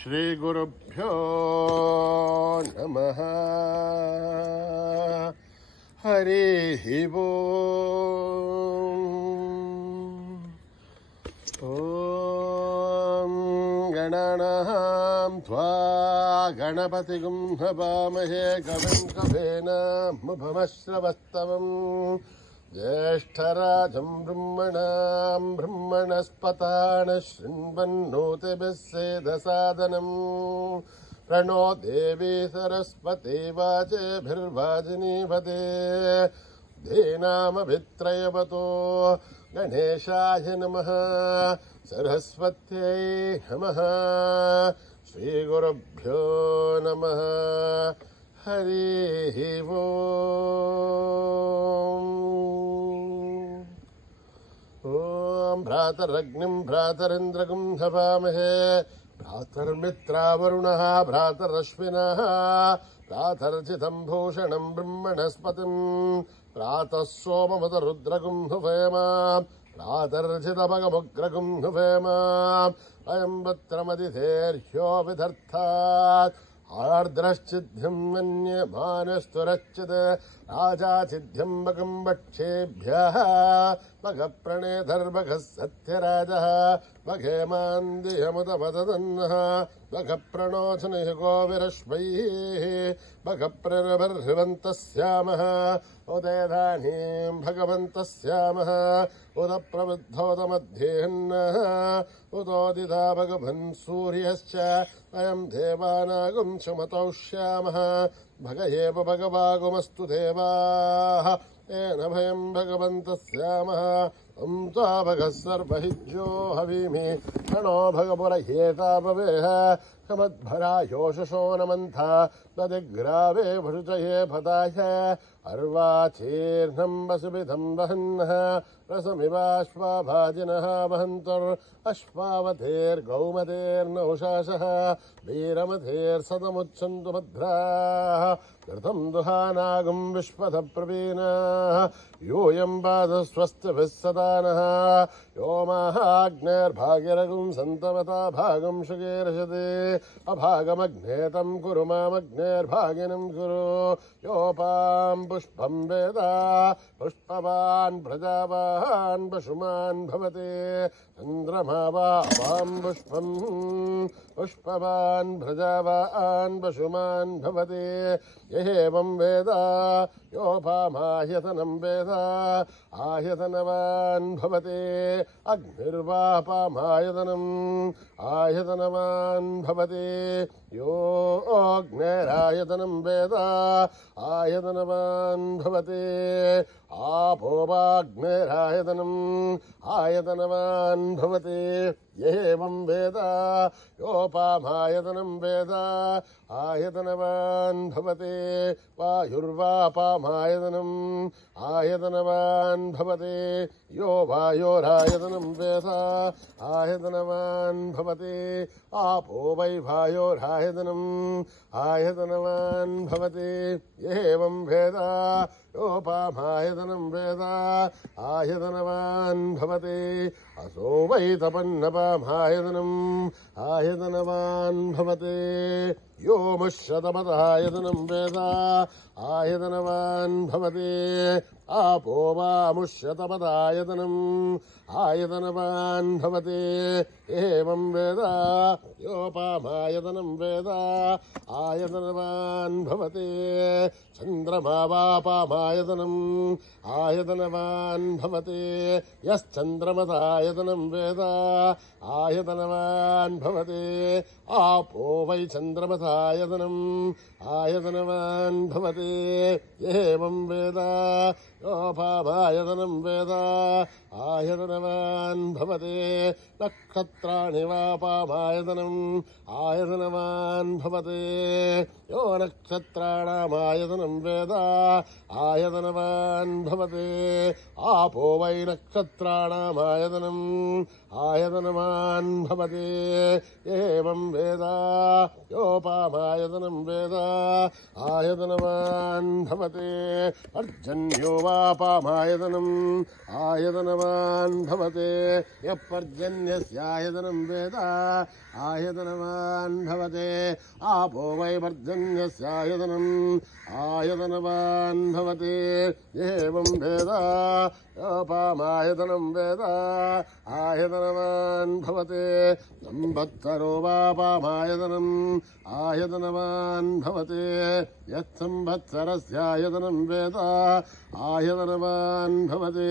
श्रीगुरुभ्यो नमः। हरिः ओम्। गणानां त्वा गणपतिगुं हवामहे कविं कवेन मुभमश्रवस्तवम् ज्येष्ठराजं ब्रह्मणां ब्रह्मणस्पतान शृण्वन्नोतिभिः सेदसादनम् प्रणो देवी सरस्वती वाजेभिर्वाजिनीवते धेनामभित्रयवतो गणेशाय नमः सरस्वत्यै नमः श्रीगुरुभ्यो नमः। हरिः ओम्। भ्रातरग्निं भ्रातरिन्द्रगुं हवामहे भ्रातर्मित्रावरुणः भ्रातरश्विनः भ्रातर्जितं भूषणं ब्रह्मणस्पतिं प्रातः सोममुदरुद्रगुं हुवेम प्रातर्जितभगमुग्रगुं हुवेम अयं वत्रमदिधेर्ह्यो विधर्थात् आर्द्रश्चिद्ध्यं मन्यमानस्तुरच्युत राजाचिद्ध्यं भगं वक्षेभ्यः भगप्रणेधर्भगः सत्यराजः भगेमान्दियमुदवदन्नः भगप्रणोचनिः गोविरश्वैः भगप्ररभर्हृवन्तः स्यामः उदयधानीं भगवन्तः स्यामः उदप्रवृद्धोदमध्येहन्नः उदोदिता भगवन् सूर्यश्च अयं देवानागुं सुमतौ श्यामः भग एव भगवागुमस्तु देवाः येन भयं भगवन्तः स्यामः ॐ त्वा भगः सर्वहिज्यो हवीमि प्रणो भगपुरह्येता भवेह कमद्भरायोषसो नमन्था तदिग्रावे भुषुचये फताय अर्वाचीर्णं वसुभिधं वहन्नः रसमिवाश्वाभाजिनः वहन्तुरश्वावधेर्गौमतेर्नौशासः वीरमधेर्सदमुच्छन्तु भद्राः कृतं दुहानागं विश्वतप्रवीणाः यूयं पादस्वस्तिभिः सदा नः यो माहाग्नेर्भाग्यरगुं सन्तमता भागं शुगेर्षते अभागमग्नेतं कुरु मामग्नेर्भागिनं कुरु योपां पुष्पं वेद पुष्पवान् प्रजावान् पशुमान् भवते चन्द्रमा वां पुष्पं पुष्पवान् प्रजावान् पशुमान् भवते यहेवं वेद योपामाह्यतनं वेद आह्यतनवान् भवते अग्निर्वापामायतनम् आयतनवान् भवते यो अग्नेरायतनं वेद आयतनवान् भवते आपो वाग्नेरायतनम् आयतनवान् भवते एवं वेद योपामायतनं वेद आयतनवान् भवते वायुर्वापामायतनम् आयतनवान् भवते यो वायोरायतनं वेद आयतनवान् भवते आपो वै वायोरायतनम् आयतनवान् भवते एवं वेद योपामायतनं वेद आयतनवान् भवते असो वै तपन्नपामायतनम् आयतनवान् भवते यो मुष्यतपदायतनं वेद आयतनवान् भवते आपो वा मुष्यतपदायतनम् आयतनवान् भवते एवं वेद योपामायतनं वेद आयतनवान् भवते चन्द्रमा वापामायतनम् आयतनवान् भवते यश्चन्द्रमसायतनं वेद आयतनवान् भवते आपो वै चन्द्रमसायतनम् आयतनवान् भवते एवं वेद योपामायतनं वेद आयतनवान् भवते नक्षत्राणि वापामायतनम् आयतनवान् भवते यो नक्षत्राणामायतनं वेद आयतनवान् भवते आपो वै नक्षत्राणामायतनम् आयतनवान् भवति एवं वेद योपामायतनं वेद आयतनवान् भवति पर्जन्यो वापामायतनम् आयतनवान् भवति यः पर्जन्यस्यायतनं वेद आयतनवान् भवति आपो वै पर्जन्यस्यायतनम् आयतनवान् भवति एवं वेद योपामायतनं वेद आयतनवान् भवति संवत्सरो वापामायतनम् आयतनवान् भवति यत्संवत्सरस्यायतनं वेद आयतनवान् भवति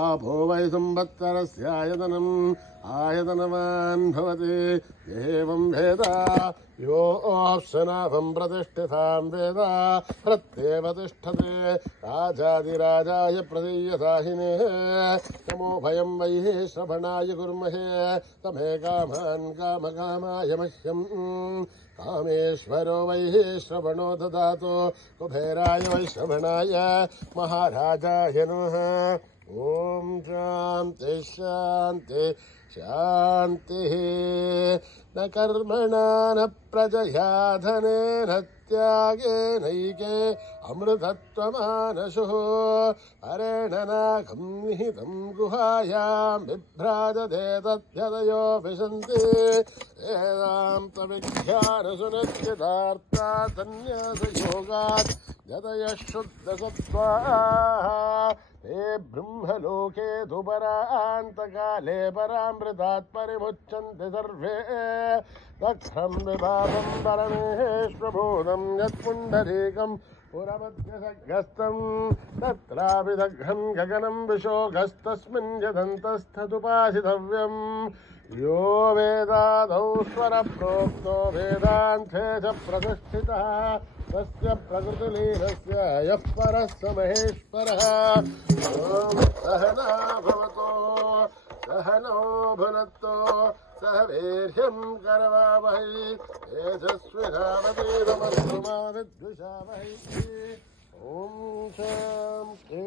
आपो वै संवत्सरस्यायतनम् आयतनवान् भवति एवं वेद यो अप्सनाभं प्रतिष्ठितां वेद प्रत्येव तिष्ठते राजाधिराजाय प्रदीयताहिने नमो भयं वैः श्रवणाय कुर्महे तमे कामान् कामकामाय मह्यम् कामेश्वरो वैः श्रवणो ददातु कुबेराय वै श्रवणाय महाराजाय नमः ॐ शान्ति शान्ति शान्तिः न कर्मणा न प्रजया धनेन त्यागेनैके अमृतत्वमानशुः हरेण नाकं निहितं गुहायां बिभ्राजते तद्यतयो विशन्ति वेदान्तविद्यानुसुनिश्चितार्था सन्न्यासयोगात् यतयः शुद्धसत्त्वाः हे ब्रह्मलोके तु परान्तकाले परामृतात् परिमुच्यन्ते सर्वे दक्षं विभागं परमेश्वरभूतं यत्पुण्डरीकं पुरमध्यसग्रस्तं तत्रापि दग्धं गगनं विशोकस्तस्मिन् यदन्तस्थतुपासितव्यम् यो वेदादौ स्वरप्रोक्तो वेदान्ते च प्रतिष्ठितः तस्य प्रकृतिलीनस्य यः परः स महेश्वरः ॐ सहना भवतो सहनो भुनक्तो सह वीर्यं करवावहै तेजस्विनावतीतमस्तु मा विद्विषावहै ॐ शान्ति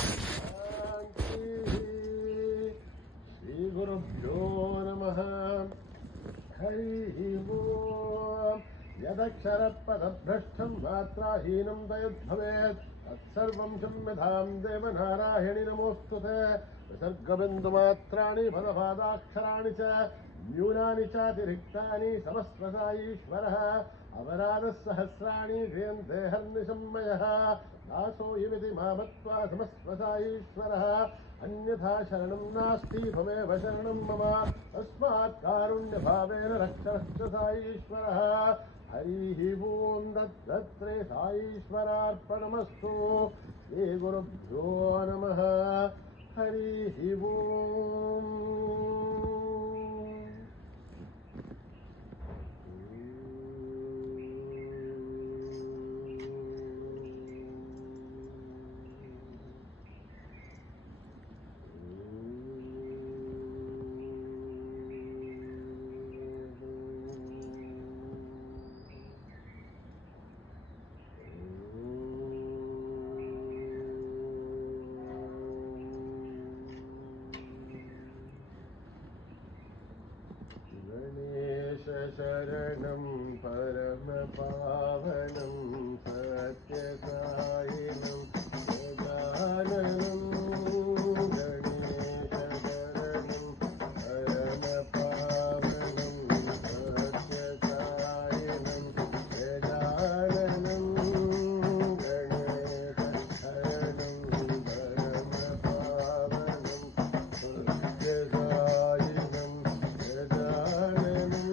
शान्ति श्रीगुरुभ्यो नमः हरिः ओम् यदक्षरपदभ्रष्टं मात्राहीनं दयद्भवेत् तत्सर्वं संविधां देवनारायणि नमोऽस्तुते विसर्गबिन्दुमात्राणि पदपादाक्षराणि च न्यूनानि चातिरिक्तानि समस्वसाईश्वरः अपराधसहस्राणि क्रियन्ते हर्निशम्मयः दासोऽयमिति मामत्वा समस्वसाईश्वरः अन्यथा शरणं नास्ति त्वमेव शरणं मम तस्मात् कारुण्यभावेन रक्षरश्च साईश्वरः हरिः ओं दत्तत्रे साईश्वरार्पणमस्तु श्रीगुरुभ्यो नमः हरिः ओम् शरणं परमपावनं सत्यसायिनं गजाननं गणेशशरणं परमपावनं सत्यसायिनं गजाननं गणेशशरणं परमपावनं सत्यसायिनं गजाननं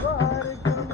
Bye.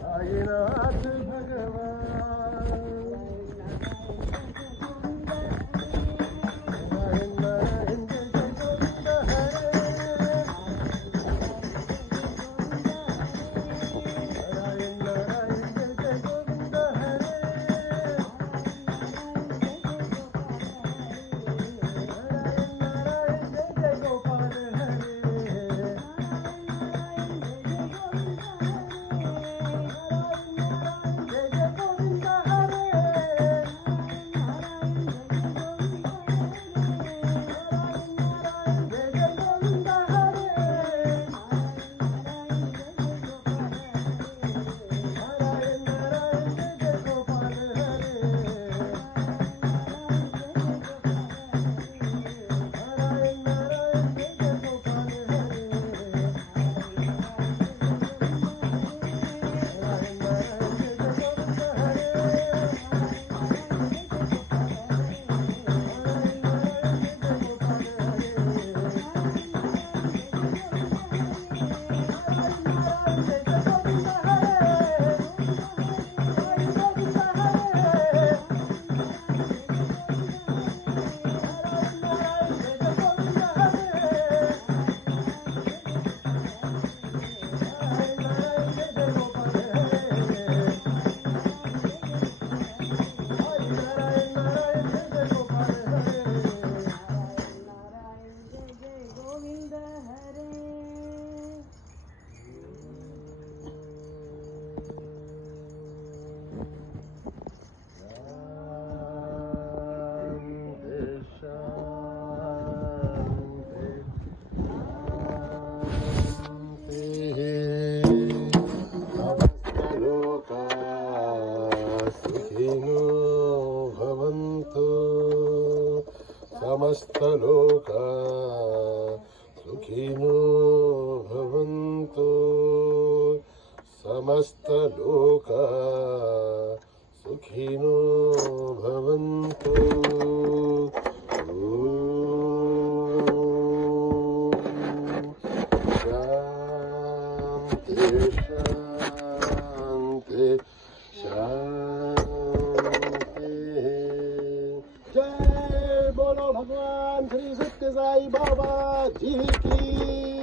साईनाथ समस्तलोका सुखिनो भवन्तु समस्तलोका सुखिनो भवन्तु शान्ति शान्ति शान्ति जय बोलो भगवान श्री सत्य साई बाबा जी की।